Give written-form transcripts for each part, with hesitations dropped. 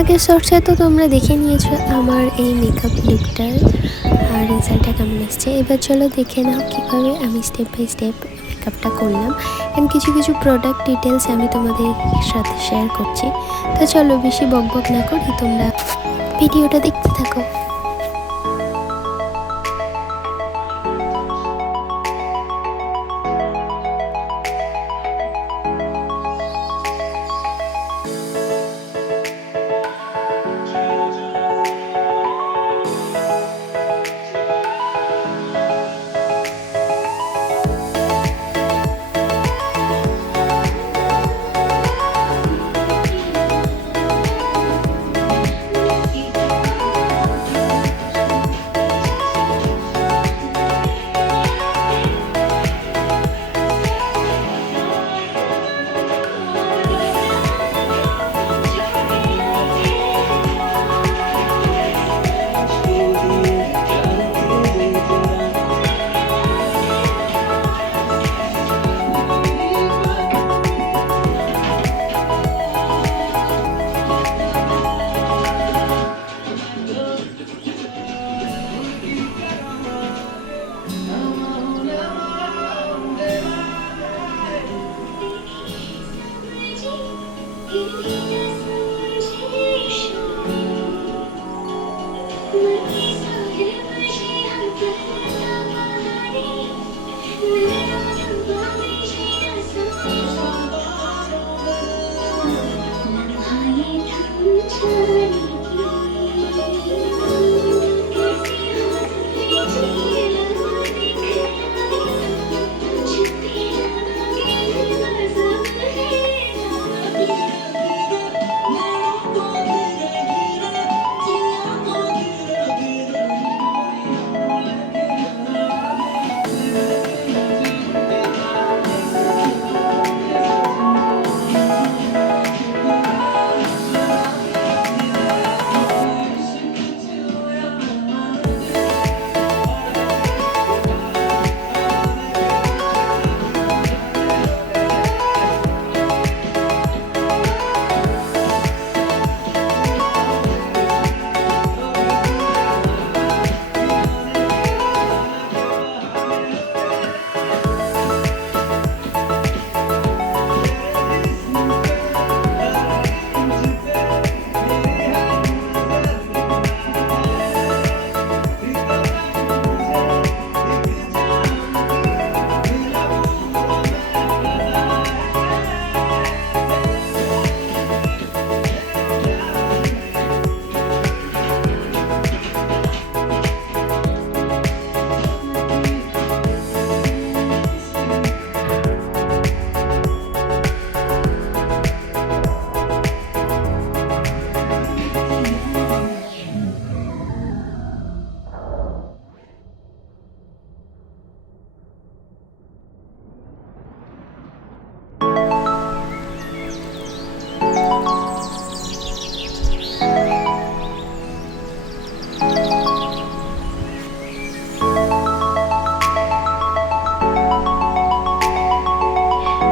আগের শর্টসে তো তোমরা দেখে নিয়েছো আমার এই মেকআপ লুকটার রেজাল্টটা কেমন এসছে। এবার চলো দেখে নাও কীভাবে আমি স্টেপ বাই স্টেপ মেকআপটা করলাম অ্যান্ড কিছু কিছু প্রোডাক্ট ডিটেলস আমি তোমাদের সাথে শেয়ার করছি। তো চলো বেশি বকবক না করে তোমরা ভিডিওটা দেখতে থাকো।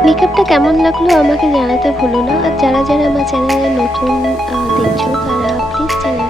মেকআপটা কেমন লাগলো আমাকে জানাতে ভুলো না। আর যারা যারা আমার চ্যানেলে নতুন দেখছো তারা প্লিজ চ্যানেল